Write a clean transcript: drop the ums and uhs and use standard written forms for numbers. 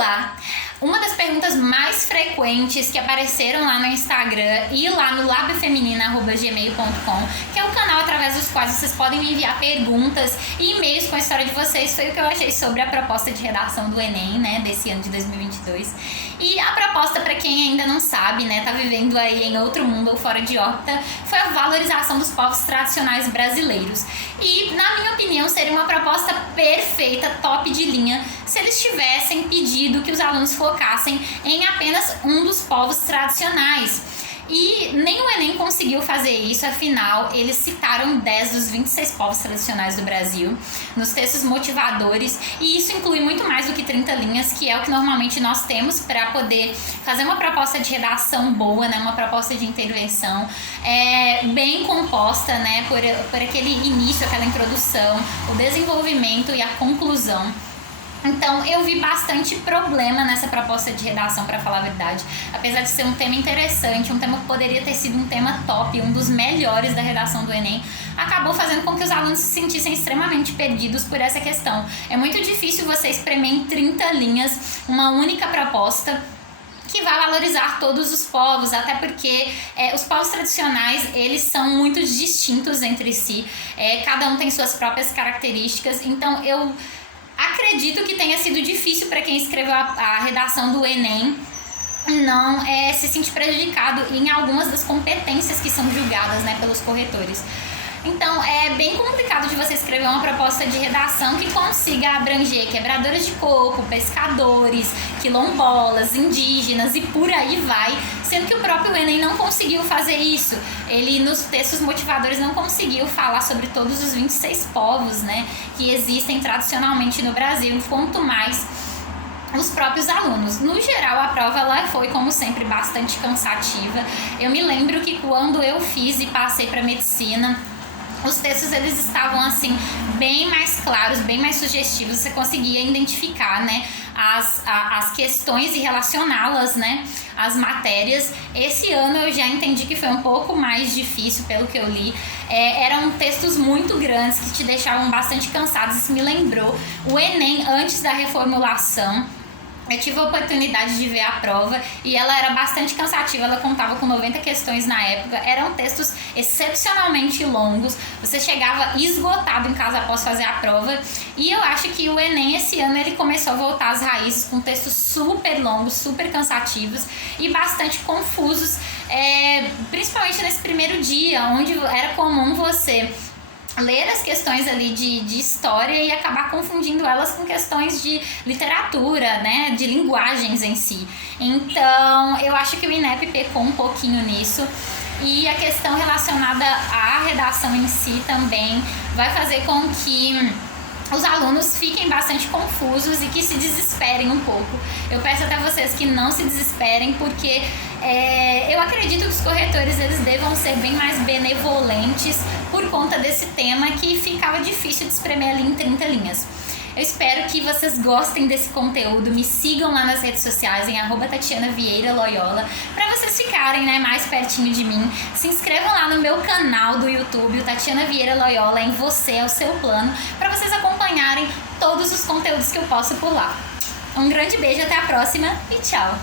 Olá! Uma das perguntas mais frequentes que apareceram lá no Instagram e lá no labiofeminina@gmail.com, que é o canal através dos quais vocês podem me enviar perguntas e e-mails com a história de vocês, foi o que eu achei sobre a proposta de redação do Enem, né, desse ano de 2022. E a proposta, para quem ainda não sabe, né, tá vivendo aí em outro mundo ou fora de órbita, foi a valorização dos povos tradicionais brasileiros. E, na minha opinião, seria uma proposta perfeita, top de linha, se eles tivessem pedido que os alunos focassem em apenas um dos povos tradicionais. E nem o Enem conseguiu fazer isso, afinal, eles citaram 10 dos 26 povos tradicionais do Brasil nos textos motivadores, e isso inclui muito mais do que 30 linhas, que é o que normalmente nós temos para poder fazer uma proposta de redação boa, né, uma proposta de intervenção bem composta, né, por aquele início, aquela introdução, o desenvolvimento e a conclusão. Então, eu vi bastante problema nessa proposta de redação, para falar a verdade. Apesar de ser um tema interessante, um tema que poderia ter sido um tema top, um dos melhores da redação do Enem, acabou fazendo com que os alunos se sentissem extremamente perdidos por essa questão. É muito difícil você espremer em 30 linhas uma única proposta que vai valorizar todos os povos, até porque os povos tradicionais, eles são muito distintos entre si, cada um tem suas próprias características, então eu acredito que tenha sido difícil para quem escreveu a redação do Enem não se sentir prejudicado em algumas das competências que são julgadas, né, pelos corretores. Então, é bem complicado de você escrever uma proposta de redação que consiga abranger quebradores de coco, pescadores, quilombolas, indígenas e por aí vai, sendo que o próprio Enem não conseguiu fazer isso. Ele, nos textos motivadores, não conseguiu falar sobre todos os 26 povos, né, que existem tradicionalmente no Brasil, quanto mais os próprios alunos. No geral, a prova ela foi, como sempre, bastante cansativa. Eu me lembro que quando eu fiz e passei para medicina, os textos eles estavam assim bem mais claros, bem mais sugestivos, você conseguia identificar, né, as questões e relacioná-las, né, às matérias. Esse ano eu já entendi que foi um pouco mais difícil, pelo que eu li. Eram textos muito grandes que te deixavam bastante cansados. Isso me lembrou o Enem antes da reformulação. Eu tive a oportunidade de ver a prova e ela era bastante cansativa, ela contava com 90 questões na época, eram textos excepcionalmente longos, você chegava esgotado em casa após fazer a prova, e eu acho que o Enem esse ano ele começou a voltar às raízes com textos super longos, super cansativos e bastante confusos, principalmente nesse primeiro dia, onde era comum você ler as questões ali de história e acabar confundindo elas com questões de literatura, né, de linguagens em si. Então, eu acho que o INEP pecou um pouquinho nisso, e a questão relacionada à redação em si também vai fazer com que os alunos fiquem bastante confusos e que se desesperem um pouco. Eu peço até vocês que não se desesperem, porque eu acredito que os corretores eles devam ser bem mais benevolentes por conta desse tema que ficava difícil de espremer ali em 30 linhas. Eu espero que vocês gostem desse conteúdo, me sigam lá nas redes sociais em @TatianaVieiraLoyola, para vocês ficarem, né, mais pertinho de mim. Se inscrevam lá no meu canal do YouTube, o Tatiana Vieira Loyola, em Você é o Seu Plano, para vocês acompanharem todos os conteúdos que eu posto por lá. Um grande beijo, até a próxima e tchau!